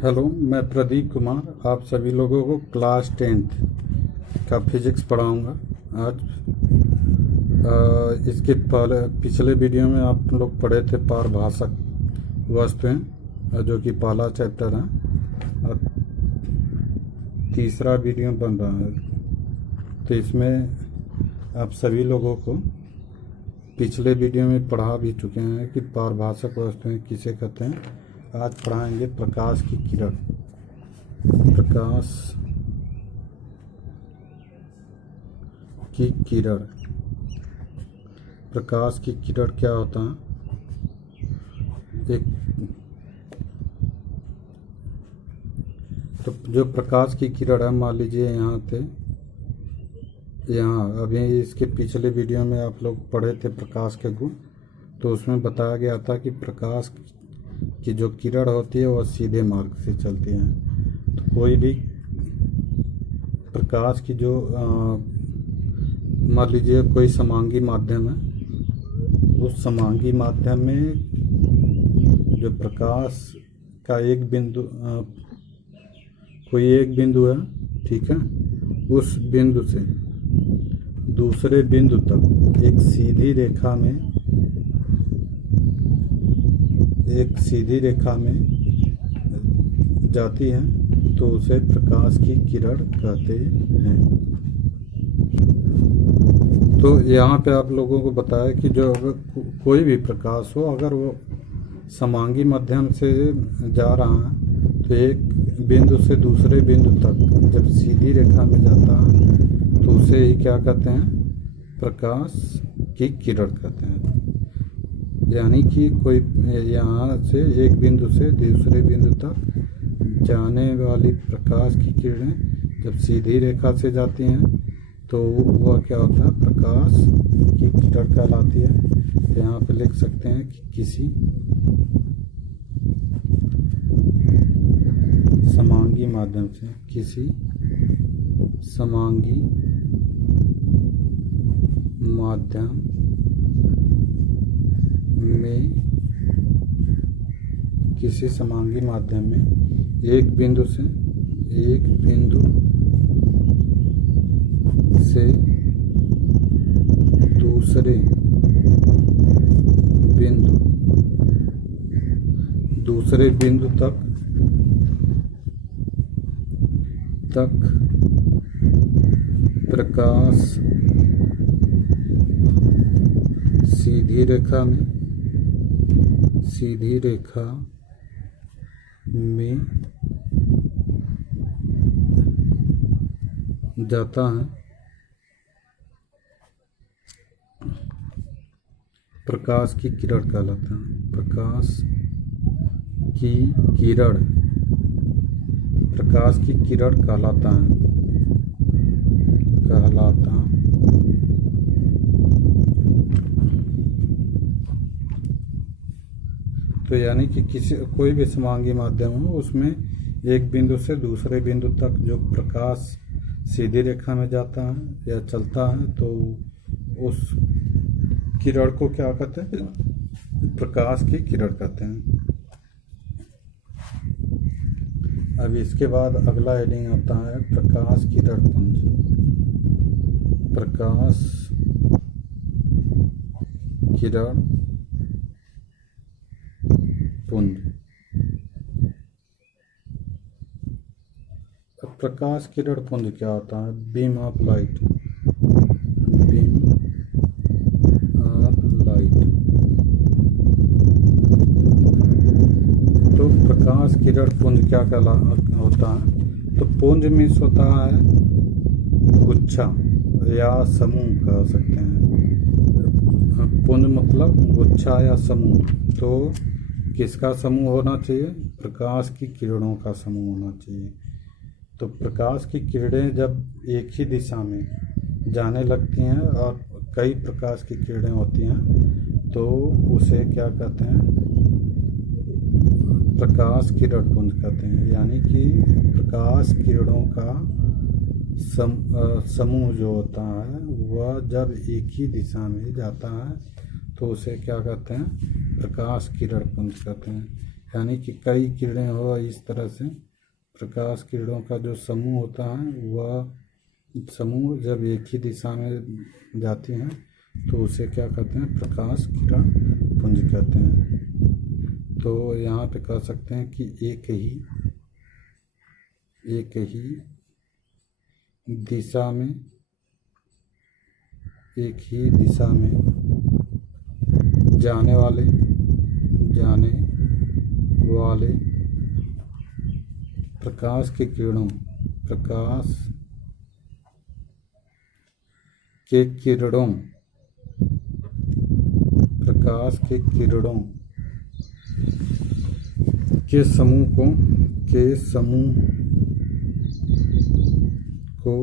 Hello, मैं प्रदीप कुमार आप सभी लोगों को क्लास 10th का फिजिक्स पढ़ाऊंगा आज। इसके पहले पिछले वीडियो में आप लोग पढ़े थे पारभाषक वस्तुएं, जो कि पहला चैप्टर है और तीसरा वीडियो बन रहा है। तो इसमें आप सभी लोगों को पिछले वीडियो में पढ़ा भी चुके हैं कि पारभाषक वस्तुएं किसे कहते हैं। आज पढ़ाएंगे प्रकाश की किरण। प्रकाश की किरण, प्रकाश की किरण क्या होता है? तो जो प्रकाश की किरण है, मान लीजिए यहाँ अभी इसके पिछले वीडियो में आप लोग पढ़े थे प्रकाश के गुण। तो उसमें बताया गया था कि प्रकाश की जो किरण होती है वह सीधे मार्ग से चलती है। तो कोई भी प्रकाश की जो मान लीजिए कोई समांगी माध्यम है, उस समांगी माध्यम में जो प्रकाश का एक बिंदु कोई एक बिंदु है, ठीक है, उस बिंदु से दूसरे बिंदु तक एक सीधी रेखा में जाती है, तो उसे प्रकाश की किरण कहते हैं। तो यहाँ पे आप लोगों को बताया कि जो कोई भी प्रकाश हो, अगर वो समांगी माध्यम से जा रहा है तो एक बिंदु से दूसरे बिंदु तक जब सीधी रेखा में जाता है तो उसे ही क्या कहते हैं? प्रकाश की किरण कहते हैं। यानी कि कोई यहाँ से एक बिंदु से दूसरे बिंदु तक जाने वाली प्रकाश की किरणें जब सीधी रेखा से जाती हैं तो वह क्या होता है? प्रकाश की किरण कहलाती है। यहाँ पे लिख सकते हैं कि किसी समांगी माध्यम से, किसी समांगी माध्यम में एक बिंदु से दूसरे बिंदु तक प्रकाश सीधी रेखा में जाता है, प्रकाश की किरण कहलाता है। प्रकाश की किरण कहलाता है। तो यानी कि कोई भी समांगी माध्यम हो, उसमें एक बिंदु से दूसरे बिंदु तक जो प्रकाश सीधी रेखा में जाता है या चलता है, तो उस किरण को क्या कहते हैं? प्रकाश की किरण कहते हैं। अब इसके बाद अगला हेडिंग आता है प्रकाश किरण पुंज। प्रकाश किरण पुंज। अब प्रकाश किरण पुंज क्या होता है? Beam of light. तो प्रकाश किरण पुंज क्या होता है? तो पुंज मीन्स होता है गुच्छा या समूह कह सकते हैं। पुंज मतलब गुच्छा या समूह। तो किसका समूह होना चाहिए? प्रकाश की किरणों का समूह होना चाहिए। तो प्रकाश की किरणें जब एक ही दिशा में जाने लगती हैं और कई प्रकाश की किरणें होती हैं, तो उसे क्या कहते हैं? प्रकाश किरण पुंज कहते हैं। यानी कि प्रकाश किरणों का समूह जो होता है वह जब एक ही दिशा में जाता है तो उसे क्या कहते हैं? प्रकाश किरण पुंज कहते हैं। यानी कि कई किरणें हो, इस तरह से प्रकाश किरणों का जो समूह होता है वह समूह जब एक ही दिशा में जाती हैं तो उसे क्या कहते हैं, प्रकाश किरण पुंज कहते हैं। तो यहाँ पे कह सकते हैं कि एक ही दिशा में जाने वाले प्रकाश के किरणों के समूह को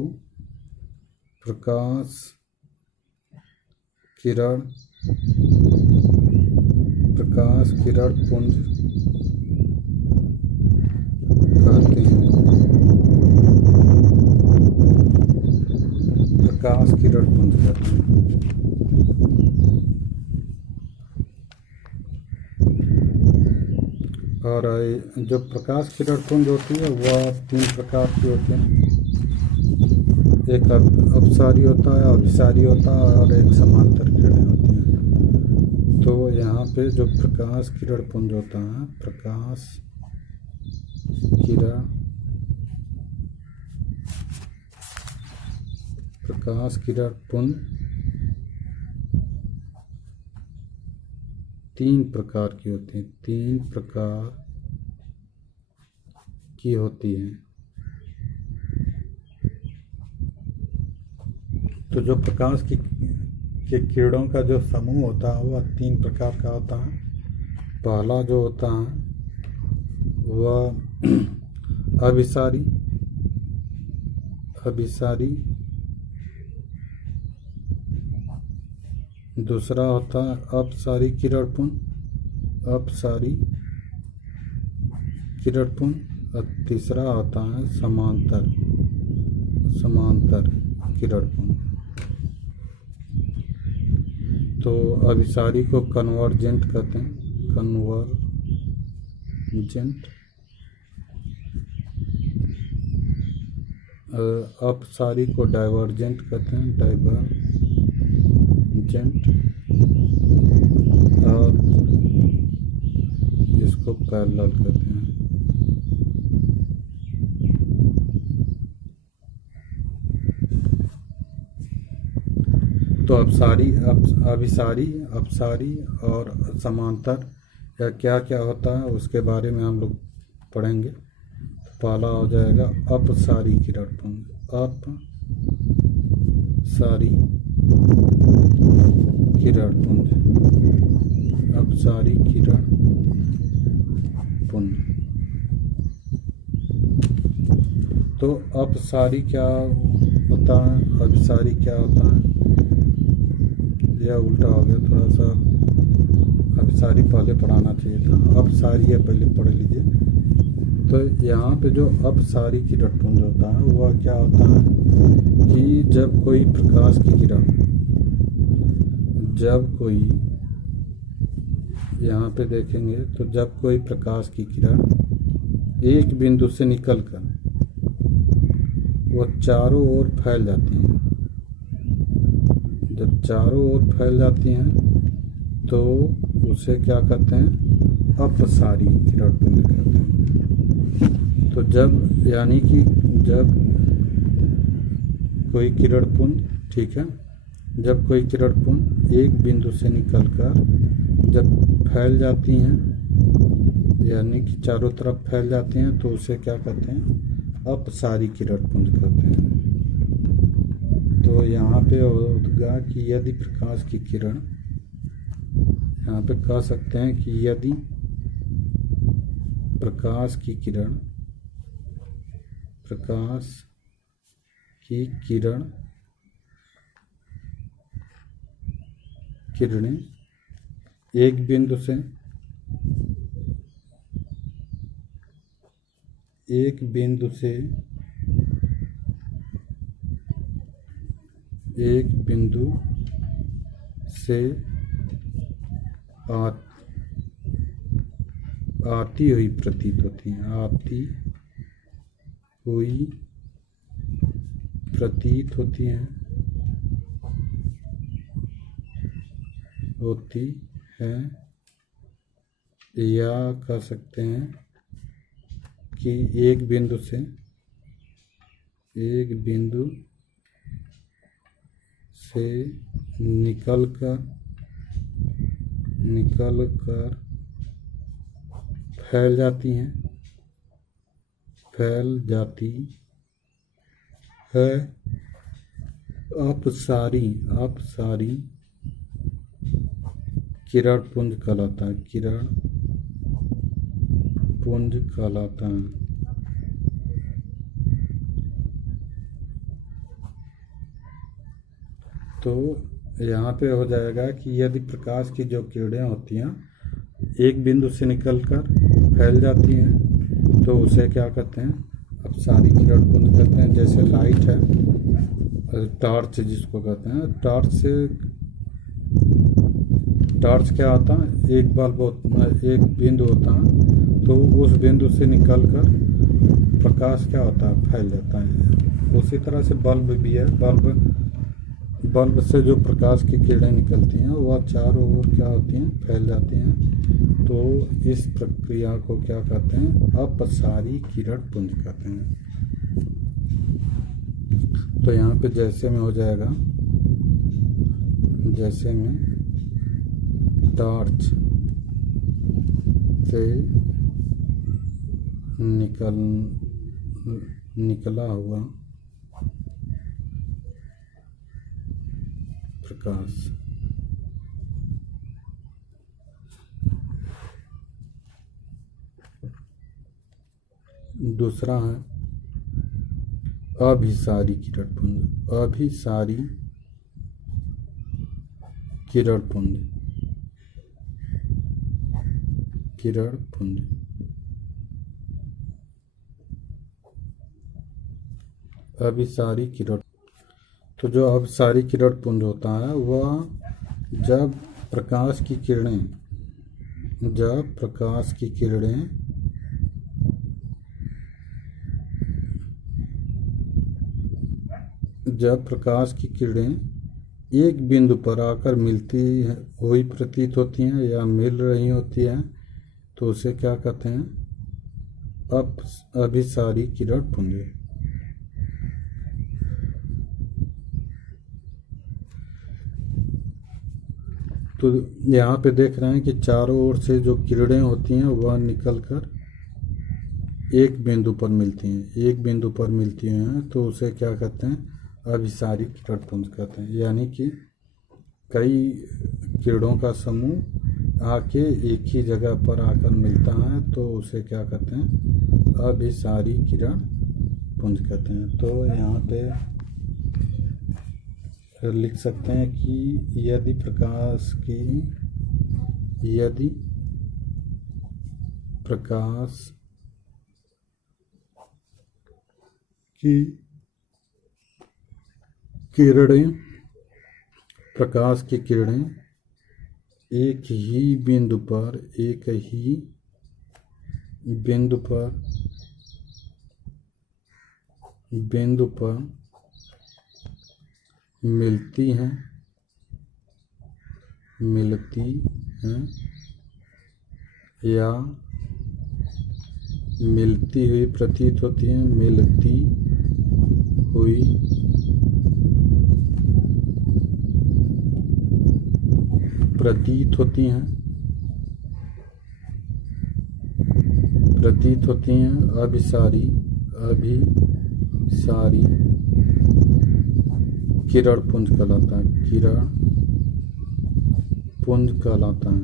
प्रकाश किरण पुंज कहते हैं। प्रकाश किरण पुंज कहते हैं। और जो प्रकाश किरण पुंज होती है वह 3 प्रकार की होती है। एक अपसारी होता है, अभिसारी होता है और एक समांतर किरणें होती हैं। तो यहाँ पे जो प्रकाश किरण पुंज होता है, प्रकाश किरण पुंज 3 प्रकार की होती है। 3 प्रकार की होती है। तो जो प्रकाश के किरणों का जो समूह होता है वह 3 प्रकार का होता है। पहला जो होता है वह अभिसारी, दूसरा होता है अपसारी किरण पुंज और तीसरा होता है समांतर किरण पुंज। तो अभिसारी को कन्वर्जेंट कहते हैं, अपसारी को डाइवर्जेंट कहते हैं, और इसको पैरेलल कहते हैं। तो अभिसारी, अपसारी और समांतर या क्या क्या होता है उसके बारे में हम लोग पढ़ेंगे। पहला हो जाएगा अपसारी किरण पुंज। अपसारी किरण पुंज। तो अपसारी क्या होता है, अभिसारी क्या होता है, यह उल्टा हो गया थोड़ा सा। अभिसारी पहले पढ़ाना चाहिए था, अपसारी है पहले पढ़ लीजिए। तो यहाँ पे जो अपसारी किरण पुंज होता है वह क्या होता है कि जब कोई प्रकाश की किरण, यहाँ पे देखेंगे तो जब कोई प्रकाश की किरण एक बिंदु से निकलकर वो चारों ओर फैल जाती हैं, जब चारों ओर फैल जाती हैं तो उसे क्या कहते हैं, अपसारी किरण पुंज कहते हैं। तो यानी कि जब कोई किरण पुंज, ठीक है, जब कोई किरण पुंज एक बिंदु से निकलकर जब फैल जाती हैं, यानी कि चारों तरफ फैल जाती हैं तो उसे क्या कहते हैं, अपसारी किरण पुंज कहते हैं। तो यहाँ पे होगा कि यदि प्रकाश की किरण, यहाँ पे कह सकते हैं कि यदि प्रकाश की किरणें एक बिंदु से आती हुई प्रतीत होती हैं, आती हुई प्रतीत होती हैं, होती है, या कह सकते हैं कि एक बिंदु से निकल कर फैल जाती है अपसारी किरण पुंज कहलाता है, किरण पुंज कहलाता है। तो यहाँ पे हो जाएगा कि यदि प्रकाश की जो किरणें होती हैं एक बिंदु से निकलकर फैल जाती हैं तो उसे क्या कहते हैं, अपसारी किरण पुंज कहते हैं। जैसे लाइट है, टॉर्च जिसको कहते हैं, टॉर्च क्या होता है, एक बिंदु होता है, तो उस बिंदु से निकलकर प्रकाश क्या होता है, फैल जाता है। उसी तरह से बल्ब भी है, बल्ब से जो प्रकाश की किरणें निकलती हैं वह चारों ओर क्या होती हैं, फैल जाती हैं। तो इस प्रक्रिया को क्या कहते हैं, अपसारी किरण पुंज कहते हैं। तो यहाँ पे जैसे में हो जाएगा, जैसे में टॉर्च से निकला हुआ प्रकाश। दूसरा है अभिसारी किरण पुंज, अभिसारी किरण पुंज, अभिसारी किरण। तो जो अभिसारी किरण पुंज होता है वह जब प्रकाश की किरणें एक बिंदु पर आकर मिलती हुई प्रतीत होती हैं या मिल रही होती हैं तो उसे क्या कहते हैं, अभिसारी किरण पुंज। तो यहाँ पे देख रहे हैं कि चारों ओर से जो किरणें होती हैं वह निकलकर एक बिंदु पर मिलती हैं तो उसे क्या कहते हैं, अभिसारी किरण पुंज कहते हैं। यानी कि कई किरणों का समूह आके एक ही जगह पर आकर मिलता है तो उसे क्या कहते हैं, अभिसारी किरण पुंज कहते हैं। तो यहाँ पे लिख सकते हैं कि यदि प्रकाश की किरणें एक ही बिंदु पर मिलती हैं या मिलती हुई प्रतीत होती हैं, प्रतीत होती हैं अभिसारी किरण पुंज कहलाता है,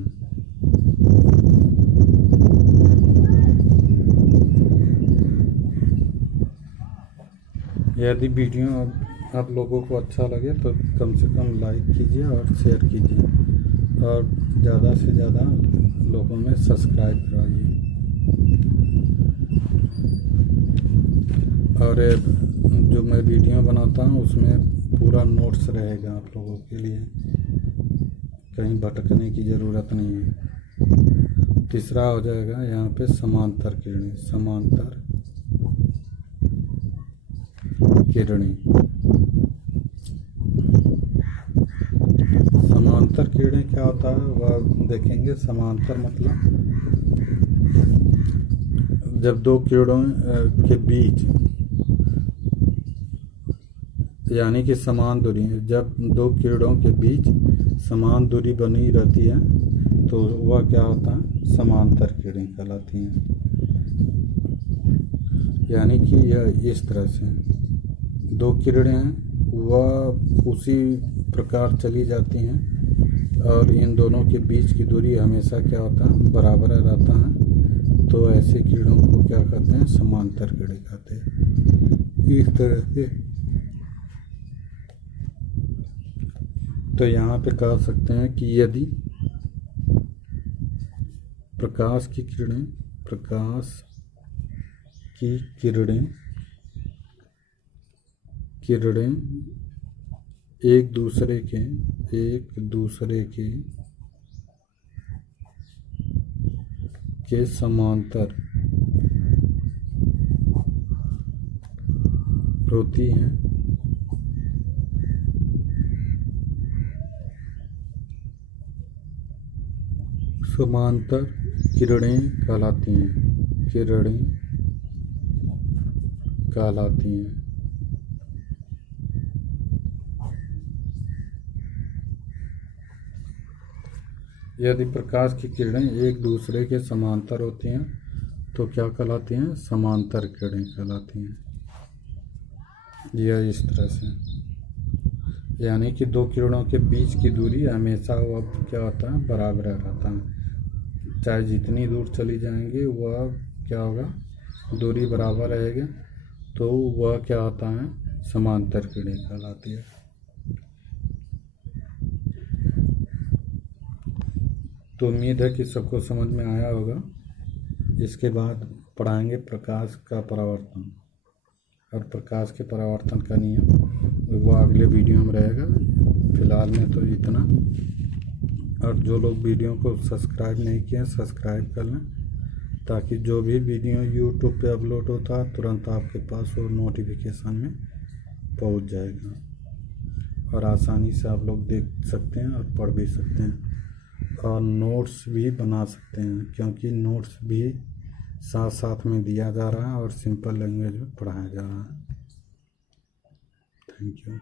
यदि वीडियो आप लोगों को अच्छा लगे तो कम से कम लाइक कीजिए और शेयर कीजिए और ज़्यादा से ज़्यादा लोगों में सब्सक्राइब कराइए। और जो मैं वीडियो बनाता हूँ उसमें पूरा नोट्स रहेगा आप लोगों के लिए, कहीं भटकने की ज़रूरत नहीं है। तीसरा हो जाएगा यहाँ पे समांतर किरणें। समांतर किरणें, समांतर किरणें क्या होता है वह देखेंगे। समांतर मतलब जब दो किरणों के बीच, यानी कि समान दूरी, जब दो किरणों के बीच समान दूरी बनी रहती है तो वह क्या होता है, समांतर किरणें कहलाती हैं। यानी कि यह इस तरह से दो किरणें हैं वह उसी प्रकार चली जाती हैं और इन दोनों के बीच की दूरी हमेशा क्या होता है, बराबर रहता है। तो ऐसे किरणों को क्या कहते हैं, समांतर किरणें कहते हैं। इस तरह से तो यहाँ पे कह सकते हैं कि यदि प्रकाश की किरणें एक दूसरे के समांतर होती हैं समांतर किरणें कहलाती हैं। यदि प्रकाश की किरणें एक दूसरे के समांतर होती हैं तो क्या कहलाती हैं, समांतर किरणें कहलाती हैं। यह इस तरह से, यानी कि दो किरणों के बीच की दूरी हमेशा वह क्या होता है, बराबर रहता है। चाहे जितनी दूर चली जाएंगे वह क्या होगा, दूरी बराबर रहेगी, तो वह क्या होता है, समांतर किरणें कहलाती है। तो उम्मीद है कि सबको समझ में आया होगा। इसके बाद पढ़ाएंगे प्रकाश का परावर्तन और प्रकाश के परावर्तन का नियम, वो अगले वीडियो में रहेगा। फिलहाल में तो इतना। और जो लोग वीडियो को सब्सक्राइब नहीं किए सब्सक्राइब कर लें, ताकि जो भी वीडियो यूट्यूब पे अपलोड होता है तुरंत आपके पास वो नोटिफिकेशन में पहुंच जाएगा और आसानी से आप लोग देख सकते हैं और पढ़ भी सकते हैं और नोट्स भी बना सकते हैं, क्योंकि नोट्स भी साथ साथ में दिया जा रहा है और सिंपल लैंग्वेज में पढ़ाया जा रहा है। Thank you.